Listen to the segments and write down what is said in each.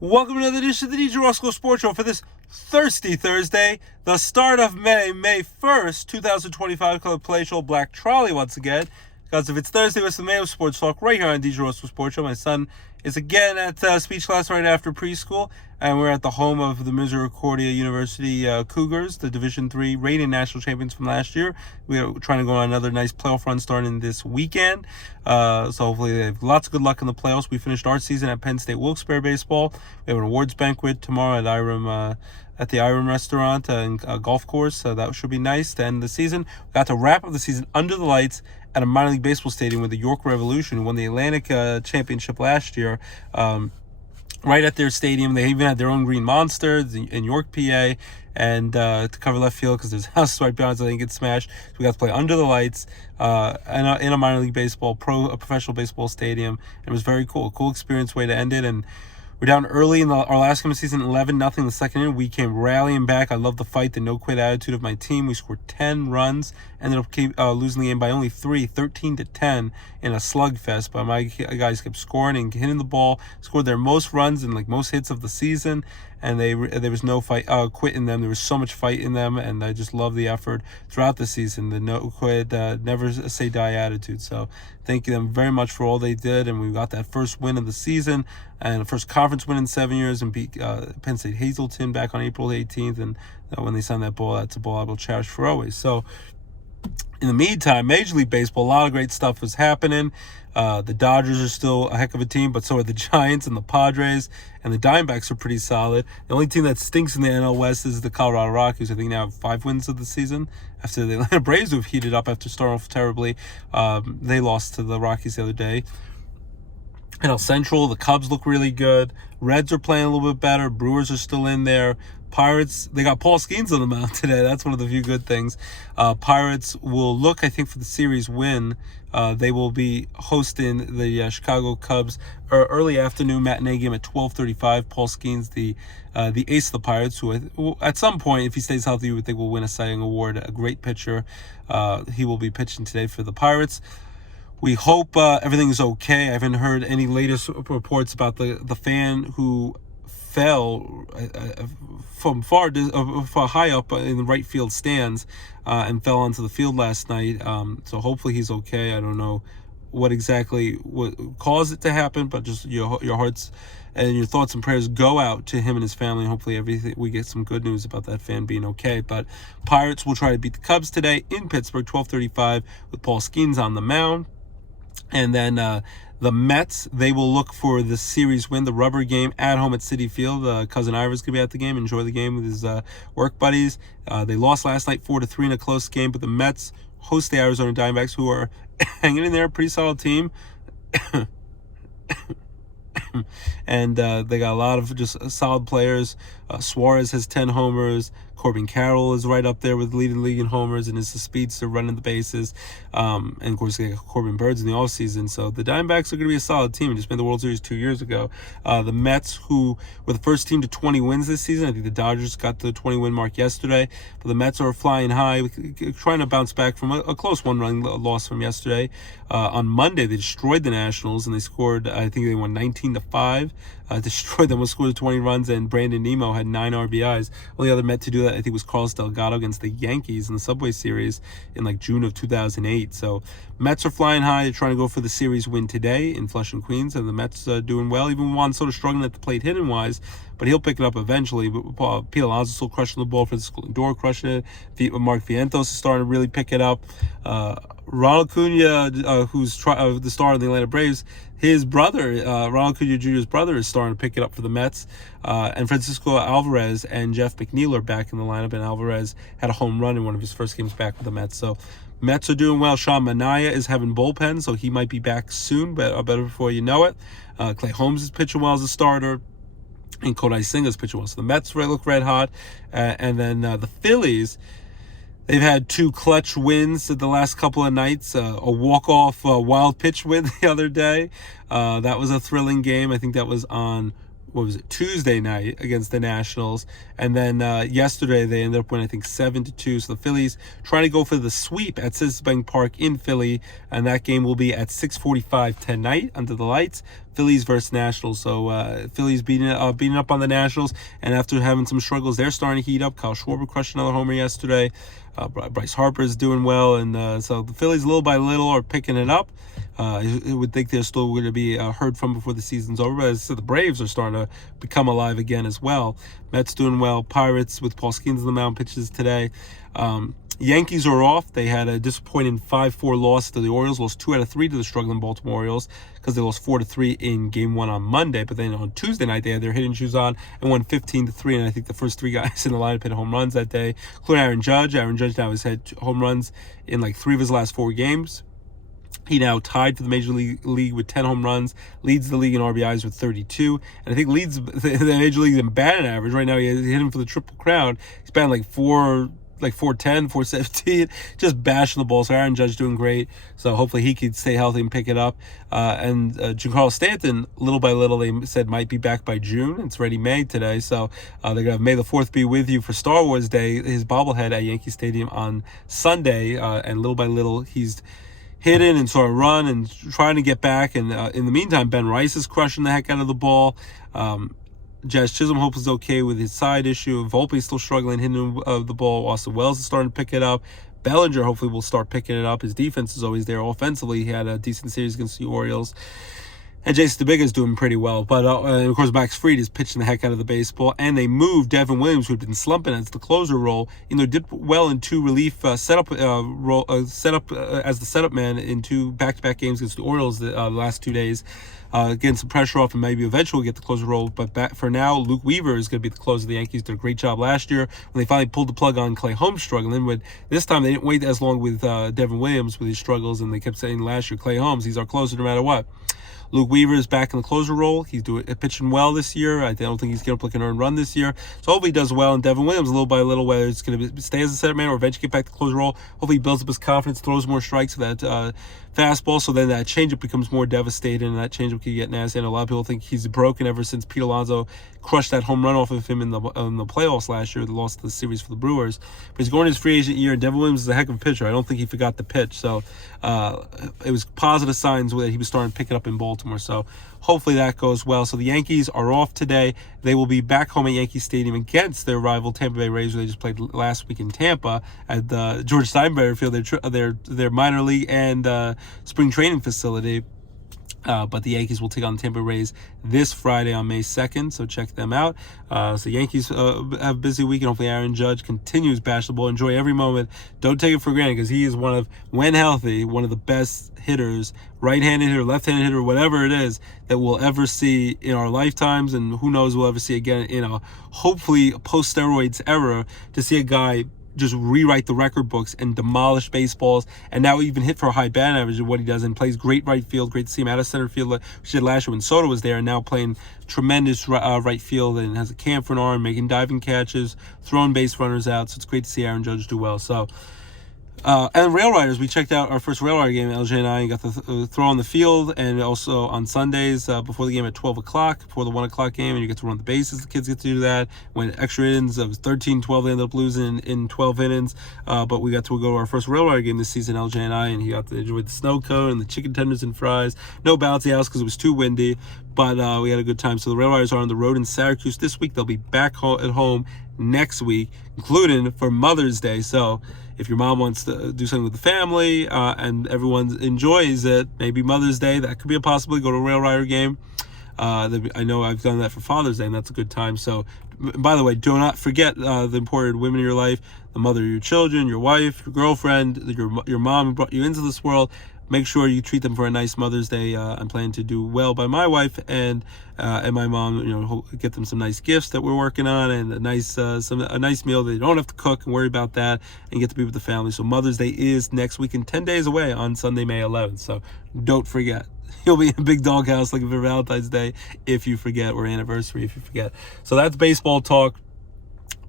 Welcome to another edition of the DJ Roscoe Sports Show for this Thirsty Thursday, the start of May 1st, 2025. Color Play Show Black Trolley once again. Because if it's Thursday, it's the May of Sports Talk right here on DJ Roscoe Sports Show. My son is again at speech class right after preschool, and we're at the home of the Misericordia University Cougars, the Division III reigning national champions from last year. We're trying to go on another nice playoff run starting this weekend. So hopefully they have lots of good luck in the playoffs. We finished our season at Penn State Wilkes-Barre baseball. We have an awards banquet tomorrow at the Iron Restaurant and golf course. So that should be nice to end the season. We got to wrap up the season under the lights at a minor league baseball stadium with the York Revolution, who won the Atlantic Championship last year. Right at their stadium. They even had their own Green Monsters in York, PA, and to cover left field because there's a house right behind us. I think it's smashed. So we got to play under the lights in a minor league baseball, professional baseball stadium. And it was very cool. Cool experience, way to end it. And we're down early in our last game of season, 11-0 in the second inning. We came rallying back. I love the fight, the no-quit attitude of my team. We scored 10 runs, ended up losing the game by only 3, 13-10 in a slugfest. But my guys kept scoring and hitting the ball, scored their most runs and most hits of the season. And there was no quit in them. There was so much fight in them, and I just love the effort throughout the season, the no quit, never say die attitude. So thank them very much for all they did, and we got that first win of the season and the first conference win in 7 years, and beat Penn State Hazleton back on April 18th. And when they signed that ball, that's a ball I will cherish for always. So in the meantime, Major League Baseball, a lot of great stuff was happening. The Dodgers are still a heck of a team, but so are the Giants and the Padres, and the Diamondbacks are pretty solid. The only team that stinks in the NL West is the Colorado Rockies. I think now have 5 wins of the season after the Atlanta Braves, who've heated up after starting off terribly. They lost to the Rockies the other day. NL Central, the Cubs look really good. Reds are playing a little bit better. Brewers are still in there. Pirates, they got Paul Skeens on the mound today. That's one of the few good things. Pirates will look, I think, for the series win. They will be hosting the Chicago Cubs early afternoon matinee game at 12:35. Paul Skeens, the ace of the Pirates, who at some point, if he stays healthy, you would think will win a Cy Young Award. A great pitcher. He will be pitching today for the Pirates. We hope everything's okay. I haven't heard any latest reports about the fan who fell from far high up in the right field stands and fell onto the field last night. So hopefully he's okay. I don't know what caused it to happen, but just your hearts and your thoughts and prayers go out to him and his family. Hopefully we get some good news about that fan being okay. But Pirates will try to beat the Cubs today in Pittsburgh, 12:35, with Paul Skeens on the mound. And then the Mets, they will look for the series win, the rubber game at home at Citi Field. Cousin Ira's going to be at the game, enjoy the game with his work buddies. They lost last night 4-3 in a close game, but the Mets host the Arizona Diamondbacks, who are hanging in there, a pretty solid team. And they got a lot of just solid players. Suarez has 10 homers. Corbin Carroll is right up there with leading league in homers and is the speedster running the bases. And of course, they got Corbin Burns in the offseason. So the Diamondbacks are going to be a solid team. Just made the World Series 2 years ago. The Mets, who were the first team to 20 wins this season. I think the Dodgers got the 20-win mark yesterday. But the Mets are flying high, trying to bounce back from a close one-run loss from yesterday. On Monday, they destroyed the Nationals, and they scored, I think they won 19-5. Destroyed them, scored 20 runs, and Brandon Nimmo had 9 RBIs. Only other Met to do that, I think, was Carlos Delgado against the Yankees in the Subway Series in June of 2008. So Mets are flying high. They're trying to go for the series win today in Flushing, Queens, and the Mets are doing well. Even Juan Soto struggling at the plate hitting-wise, but he'll pick it up eventually. But Pete Alonso still crushing the ball. Francisco Lindor crushing it. Mark Vientos is starting to really pick it up. Ronald Acuna, who's the star of the Atlanta Braves, his brother, Ronald Acuna Jr.'s brother, is starting to pick it up for the Mets. And Francisco Alvarez and Jeff McNeil are back in the lineup, and Alvarez had a home run in one of his first games back with the Mets. So Mets are doing well. Sean Manaea is having bullpen, so he might be back soon, better before you know it. Clay Holmes is pitching well as a starter, and Kodai Senga's pitching well. So the Mets look red hot. And then the Phillies, they've had 2 clutch wins the last couple of nights. A walk-off wild pitch win the other day. That was a thrilling game. I think that was on Tuesday night against the Nationals. And then yesterday they ended up winning, I think, 7-2. So the Phillies trying to go for the sweep at Citizens Bank Park in Philly. And that game will be at 6:45 tonight under the lights. Phillies versus Nationals. So Phillies beating up on the Nationals, and after having some struggles, they're starting to heat up. Kyle Schwarber crushed another homer yesterday. Bryce Harper is doing well, and so the Phillies little by little are picking it up. I would think they're still going to be heard from before the season's over. But as I said, the Braves are starting to become alive again as well. Mets doing well. Pirates with Paul Skeens on the mound pitches today. Yankees are off. They had a disappointing 5-4 loss to the Orioles. Lost 2 out of 3 to the struggling Baltimore Orioles because they lost 4-3 in Game 1 on Monday. But then on Tuesday night, they had their hitting shoes on and won 15-3. And I think the first 3 guys in the lineup hit home runs that day, including Aaron Judge. Aaron Judge now has had home runs in like 3 of his last 4 games. He now tied for the Major League with 10 home runs, leads the league in RBIs with 32, and I think leads the Major League in batting average. Right now, he's hitting for the Triple Crown. He's batting like 410, 417, just bashing the ball. So Aaron Judge doing great. So hopefully he could stay healthy and pick it up. And Giancarlo Stanton, little by little, they said might be back by June. It's already May today. So they're going to have May the 4th be with you for Star Wars Day, his bobblehead at Yankee Stadium on Sunday. And little by little, he's hitting and sort of run and trying to get back. And in the meantime, Ben Rice is crushing the heck out of the ball. Jazz Chisholm hopes is okay with his side issue. Volpe's still struggling hitting the ball. Austin Wells is starting to pick it up. Bellinger hopefully will start picking it up. His defense is always there. Offensively, he had a decent series against the Orioles. And Jason DeBig is doing pretty well. But, and of course, Max Fried is pitching the heck out of the baseball. And they moved Devin Williams, who had been slumping as the closer role. Did well in 2 relief setup as the setup man in 2 back-to-back games against the Orioles the last 2 days. Getting some pressure off and maybe eventually get the closer role. But for now, Luke Weaver is going to be the closer of the Yankees. Did a great job last year when they finally pulled the plug on Clay Holmes struggling. This time, they didn't wait as long with Devin Williams with his struggles, and they kept saying last year, Clay Holmes, he's our closer no matter what. Luke Weaver is back in the closer role. He's pitching well this year. I don't think he's going to play an earned run this year. So hopefully he does well. And Devin Williams, little by little, whether it's going to stay as a setup man or eventually get back to the closer role, hopefully he builds up his confidence, throws more strikes with that fastball, so then that changeup becomes more devastating, and that changeup can get nasty. And a lot of people think he's broken ever since Pete Alonso crushed that home run off of him in the playoffs last year, the loss of the series for the Brewers. But he's going his free agent year, and Devin Williams is a heck of a pitcher. I don't think he forgot the pitch. So it was positive signs that he was starting to pick it up in Baltimore. So hopefully that goes well. So the Yankees are off today. They will be back home at Yankee Stadium against their rival Tampa Bay Rays, who they just played last week in Tampa at the George Steinbrenner Field, their minor league and spring training facility. But the Yankees will take on the Tampa Rays this Friday on May 2nd, so check them out. So Yankees have a busy week, and hopefully Aaron Judge continues bash the ball. Enjoy every moment. Don't take it for granted, because he is when healthy, one of the best hitters, right-handed hitter, left-handed hitter, whatever it is, that we'll ever see in our lifetimes, and who knows we'll ever see again in a hopefully post-steroids era, to see a guy just rewrite the record books and demolish baseballs, and now even hit for a high batting average of what he does, and plays great right field. Great to see him out of center field, which he did last year when Soto was there, and now playing tremendous right field, and has a cam for an arm, making diving catches, throwing base runners out. So it's great to see Aaron Judge do well. So and Rail Riders, we checked out our first Rail Rider game, LJ and I, got the throw on the field, and also on Sundays before the game at 12 o'clock, before the 1 o'clock game, and you get to run the bases. The kids get to do that. Went extra innings. It was 13-12. They ended up losing in 12 innings, but we got to go to our first Rail Rider game this season, LJ and I, and he got to enjoy the snow cone and the chicken tenders and fries. No bouncy house because it was too windy, but we had a good time. So the Rail Riders are on the road in Syracuse this week. They'll be back at home next week, including for Mother's Day. So if your mom wants to do something with the family and everyone enjoys it, maybe Mother's Day, that could be a possibility. Go to a Rail Rider game. I know I've done that for Father's Day, and that's a good time. So, by the way, do not forget the important women in your life, the mother of your children, your wife, your girlfriend, your mom who brought you into this world. Make sure you treat them for a nice Mother's Day. I'm planning to do well by my wife and my mom. Get them some nice gifts that we're working on, and a nice meal that you don't have to cook and worry about that, and get to be with the family. So Mother's Day is next week and 10 days away on Sunday, May 11th. So don't forget. You'll be in a big doghouse looking for Valentine's Day if you forget, or anniversary if you forget. So that's baseball talk.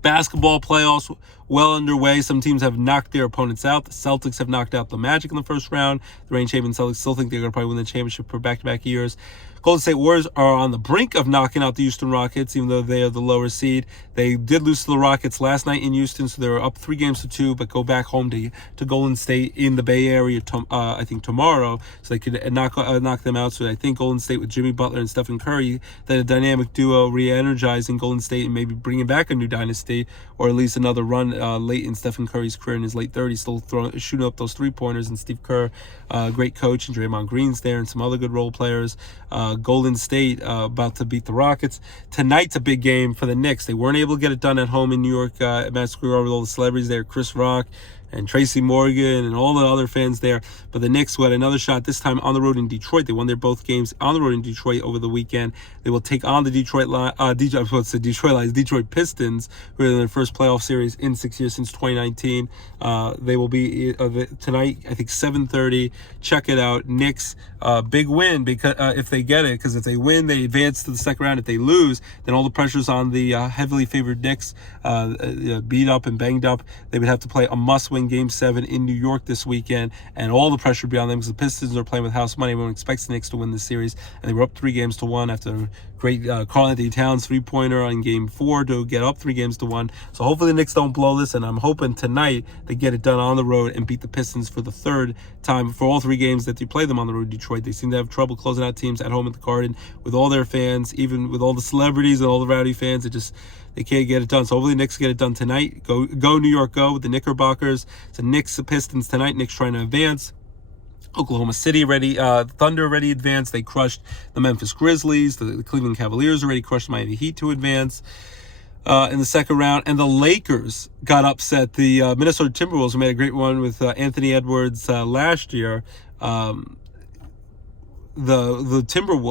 Basketball playoffs well underway. Some teams have knocked their opponents out. The Celtics have knocked out the Magic in the first round. The reigning champion Celtics still think they're going to probably win the championship for back-to-back years. Golden State Warriors are on the brink of knocking out the Houston Rockets, even though they are the lower seed. They did lose to the Rockets last night in Houston, so they were up 3-2, but go back home to Golden State in the Bay Area, I think, tomorrow, so they could knock them out. So I think Golden State with Jimmy Butler and Stephen Curry, that a dynamic duo re-energizing Golden State and maybe bringing back a new dynasty, or at least another run late in Stephen Curry's career in his late 30s, still shooting up those three-pointers. And Steve Kerr, great coach, and Draymond Green's there, and some other good role players. Golden State about to beat the Rockets. Tonight's a big game for the Knicks. They weren't able to get it done at home in New York at Madison Square Garden with all the celebrities there, Chris Rock and Tracy Morgan and all the other fans there. But the Knicks had another shot, this time on the road in Detroit. They won their both games on the road in Detroit over the weekend. They will take on the Detroit Pistons, who are in their first playoff series in 6 years since 2019. They will be tonight, I think 7:30. Check it out. Knicks, big win, because if they get it, because if they win, they advance to the second round. If they lose, then all the pressure's on the heavily favored Knicks, beat up and banged up. They would have to play a must-win Game 7 in New York this weekend, and all the pressure would be on them because the Pistons are playing with house money. Everyone expects the Knicks to win this series, and they were up 3-1 after a great Karl-Anthony Towns three-pointer on Game 4 to get up 3-1. So hopefully the Knicks don't blow this, and I'm hoping tonight they get it done on the road and beat the Pistons for the third time for all 3 games that they play them on the road in Detroit. They seem to have trouble closing out teams at home at the Garden with all their fans, even with all the celebrities and all the rowdy fans. They can't get it done. So hopefully the Knicks get it done tonight. Go New York, go with the Knickerbockers. So Knicks, Pistons tonight. Knicks trying to advance. Oklahoma City Thunder already advanced. They crushed the Memphis Grizzlies. The Cleveland Cavaliers already crushed the Miami Heat to advance in the second round. And the Lakers got upset. The Minnesota Timberwolves, who made a great one with Anthony Edwards last year. The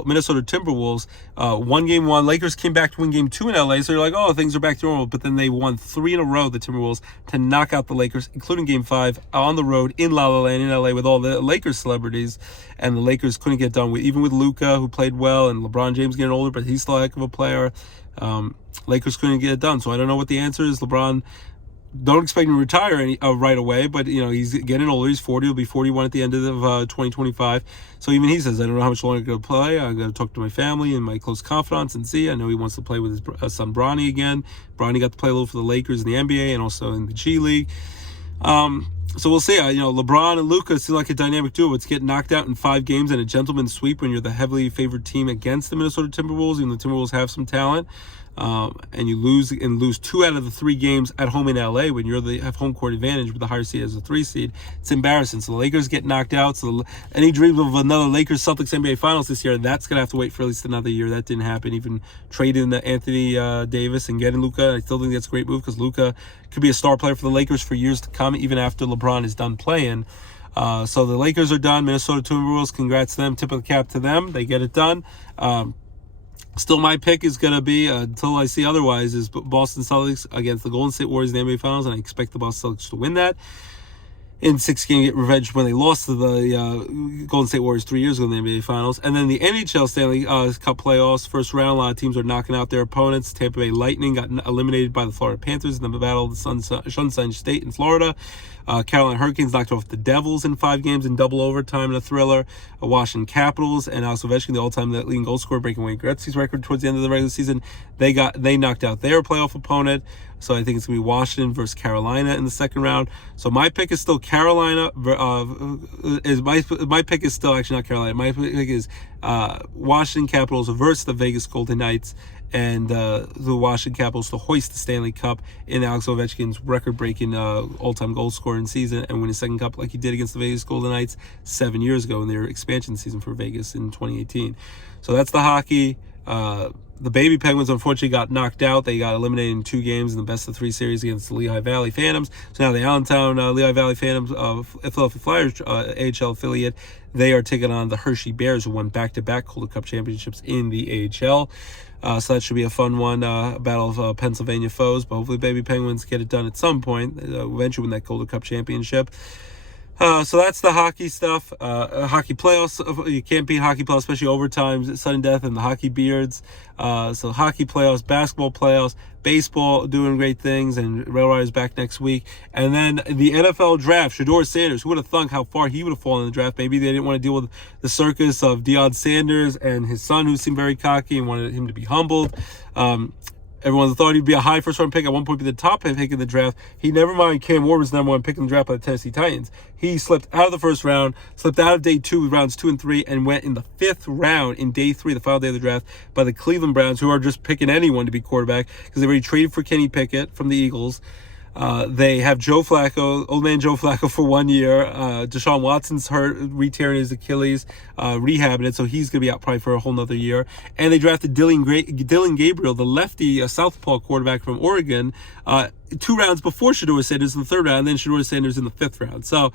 Minnesota Timberwolves won Game 1. Lakers came back to win Game 2 in LA, so you're like, oh, things are back to normal. But then they won 3 in a row, the Timberwolves, to knock out the Lakers, including Game 5 on the road in La La Land in LA with all the Lakers celebrities. And the Lakers couldn't get done even with Luka, who played well, and LeBron James getting older, but he's still a heck of a player. Lakers couldn't get it done. So I don't know what the answer is. LeBron, don't expect him to retire right away, but he's getting older. He's 40. He'll be 41 at the end of 2025. So even he says, I don't know how much longer I'm going to play. I got to talk to my family and my close confidants and see. I know he wants to play with his son Bronny again. Bronny got to play a little for the Lakers in the NBA and also in the G League. So we'll see. LeBron and Luka seem like a dynamic duo. It's get knocked out in 5 games and a gentleman's sweep when you're the heavily favored team against the Minnesota Timberwolves, even the Timberwolves have some talent. And you lose 2 out of the 3 games at home in LA when you have home court advantage with the higher seed as a 3 seed. It's embarrassing. So the Lakers get knocked out. So any dream of another Lakers-Celtics NBA Finals this year, that's going to have to wait for at least another year. That didn't happen. Even trading Anthony Davis and getting Luka, I still think that's a great move because Luka could be a star player for the Lakers for years to come, even after LeBron is done playing. So the Lakers are done. Minnesota Timberwolves, congrats to them. Tip of the cap to them. They get it done. Still, my pick is going to be, until I see otherwise, is Boston Celtics against the Golden State Warriors in the NBA Finals, and I expect the Boston Celtics to win that. In 6 games, get revenge when they lost to the Golden State Warriors 3 years ago in the NBA Finals. And then the NHL Stanley Cup playoffs, first round, a lot of teams are knocking out their opponents. Tampa Bay Lightning got eliminated by the Florida Panthers in the Battle of the Sunshine State in Florida. Carolina Hurricanes knocked off the Devils in 5 games in double overtime in a thriller. Washington Capitals and Alex Ovechkin, the all-time leading goal scorer, breaking Wayne Gretzky's record towards the end of the regular season. They knocked out their playoff opponent. So I think it's going to be Washington versus Carolina in the second round. So my pick is still Carolina. My pick is still actually not Carolina. My pick is Washington Capitals versus the Vegas Golden Knights, and the Washington Capitals to hoist the Stanley Cup in Alex Ovechkin's record-breaking all-time goal scoring season and win his second cup like he did against the Vegas Golden Knights 7 years ago in their expansion season for Vegas in 2018. So that's the hockey. The Baby Penguins unfortunately got knocked out. They got eliminated in 2 games in the best-of-3 series against the Lehigh Valley Phantoms. So now the Allentown Lehigh Valley Phantoms Philadelphia Flyers AHL affiliate, they are taking on the Hershey Bears, who won back-to-back Calder Cup championships in the AHL. So that should be a fun one, battle of Pennsylvania foes. But hopefully Baby Penguins get it done at some point, eventually win that Calder Cup championship. So that's the hockey stuff. Hockey playoffs. You can't beat hockey playoffs, especially overtime, sudden death, and the hockey beards. So hockey playoffs, basketball playoffs, baseball doing great things, and Rail Riders back next week. And then the NFL draft. Shedeur Sanders. Who would have thunk how far he would have fallen in the draft? Maybe they didn't want to deal with the circus of Deion Sanders and his son, who seemed very cocky and wanted him to be humbled. Everyone thought he'd be a high first-round pick, at one point be the top pick in the draft. He never mind Cam Ward number one pick in the draft by the Tennessee Titans. He slipped out of the first round, slipped out of day 2, rounds 2 and 3, and went in the 5th round in day 3, the final day of the draft, by the Cleveland Browns, who are just picking anyone to be quarterback because they already traded for Kenny Pickett from the Eagles. They have Joe Flacco, old man Joe Flacco, for 1 year. Deshaun Watson's hurt, re-tearing his Achilles, rehabbing it, so he's going to be out probably for a whole nother year. And they drafted Dylan Gabriel, the lefty southpaw quarterback from Oregon, 2 rounds before Shedeur Sanders in the 3rd round, and then Shedeur Sanders in the 5th round. So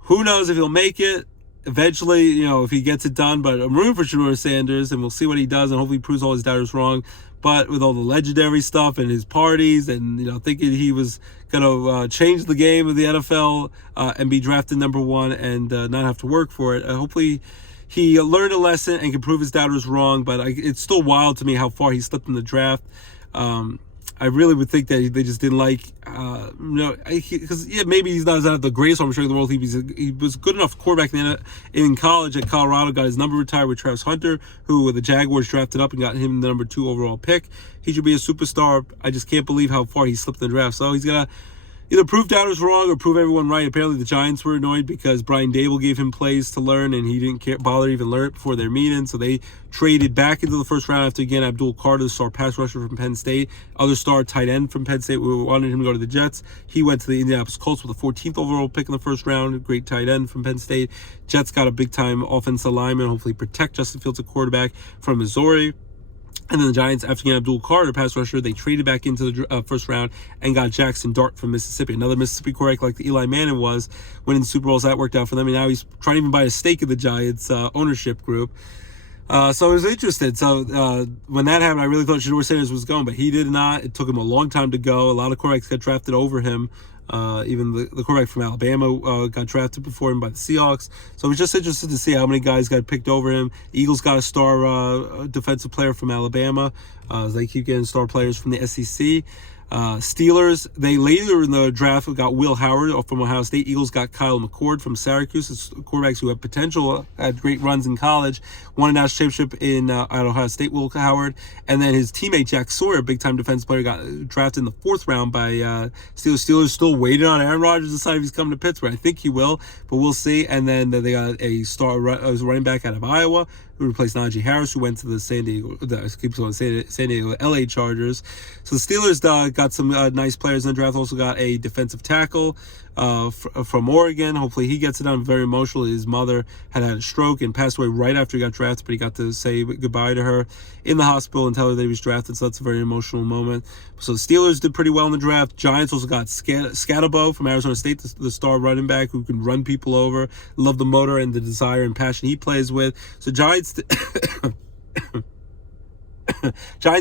who knows if he'll make it. Eventually, if he gets it done, but I'm rooting for Shedeur Sanders, and we'll see what he does, and hopefully he proves all his doubters wrong. But with all the legendary stuff and his parties and, thinking he was going to change the game of the NFL and be drafted number 1 and not have to work for it, hopefully he learned a lesson and can prove his doubters wrong. But it's still wild to me how far he slipped in the draft. I really would think that they just didn't like, because maybe he's not the greatest arm in the world. He was good enough quarterback in college at Colorado, got his number retired with Travis Hunter, who the Jaguars drafted up and got him the number 2 overall pick. He should be a superstar. I just can't believe how far he slipped in the draft. So he's going to either prove doubters wrong or prove everyone right. Apparently the Giants were annoyed because Brian Dable gave him plays to learn and he didn't bother to even learn it before their meeting. So they traded back into the first round after, again, Abdul Carter, the star pass rusher from Penn State, other star tight end from Penn State. We wanted him to go to the Jets. He went to the Indianapolis Colts with the 14th overall pick in the first round. Great tight end from Penn State. Jets got a big-time offensive lineman, hopefully protect Justin Fields, a quarterback from Missouri. And then the Giants, after getting Abdul Carter, pass rusher, they traded back into the first round and got Jackson Dart from Mississippi. Another Mississippi quarterback like the Eli Manning was, winning Super Bowls. That worked out for them. And now he's trying to even buy a stake in the Giants ownership group. So I was interested. So when that happened, I really thought Shedeur Sanders was going, but he did not. It took him a long time to go. A lot of quarterbacks got drafted over him. Even the quarterback from Alabama got drafted before him by the Seahawks. So I was just interested to see how many guys got picked over him. Eagles got a star defensive player from Alabama. They keep getting star players from the SEC. Steelers, they later in the draft got Will Howard from Ohio State. Eagles got Kyle McCord from Syracuse. It's quarterbacks who have potential, had great runs in college, won a national championship at Ohio State, Will Howard. And then his teammate Jack Sawyer, big-time defensive player, got drafted in the 4th round by Steelers. Steelers still waiting on Aaron Rodgers to decide if he's coming to Pittsburgh. I think he will, but we'll see. And then they got a star running back out of Iowa, who replaced Najee Harris, who went to the San Diego LA Chargers. So the Steelers got some nice players in the draft. Also got a defensive tackle from Oregon. Hopefully he gets it done. Very emotional. His mother had a stroke and passed away right after he got drafted, but he got to say goodbye to her in the hospital and tell her that he was drafted. So that's a very emotional moment. So the Steelers did pretty well in the draft. Giants also got Scatterbo from Arizona State, the star running back who can run people over. Love the motor and the desire and passion he plays with. So Giants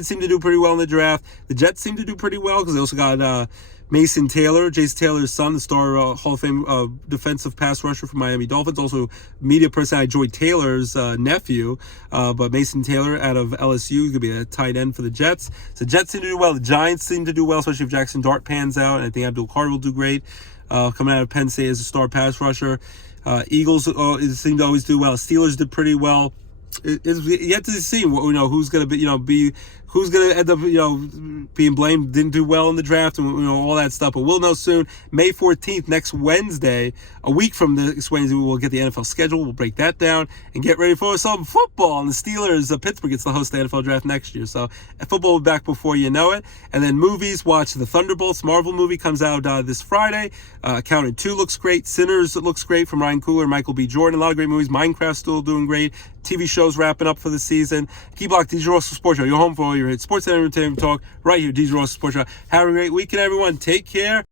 seem to do pretty well in the draft. The Jets seem to do pretty well because they also got Mason Taylor, Jason Taylor's son, the star Hall of Fame defensive pass rusher from Miami Dolphins. Also media personality Joy Taylor's nephew. But Mason Taylor out of LSU is going to be a tight end for the Jets. So the Jets seem to do well. The Giants seem to do well, especially if Jackson Dart pans out. And I think Abdul Carter will do great coming out of Penn State as a star pass rusher. Eagles seem to always do well. Steelers did pretty well. It's yet to see who's going to be who's going to end up being blamed, didn't do well in the draft, and all that stuff. But we'll know soon. May 14th, next Wednesday, a week from this Wednesday, we will get the NFL schedule. We'll break that down and get ready for some football. And the Steelers, Pittsburgh gets to host the NFL draft next year. So football will be back before you know it. And then movies, watch the Thunderbolts Marvel movie, comes out this Friday. Accountant 2 looks great. Sinners looks great from Ryan Coogler, Michael B. Jordan. A lot of great movies. Minecraft still doing great. TV shows wrapping up for the season. Keep locked, DJ Roscoe Sports Show. Your home for all your hit sports and entertainment talk right here, DJ Roscoe Sports Show. Have a great weekend, everyone. Take care.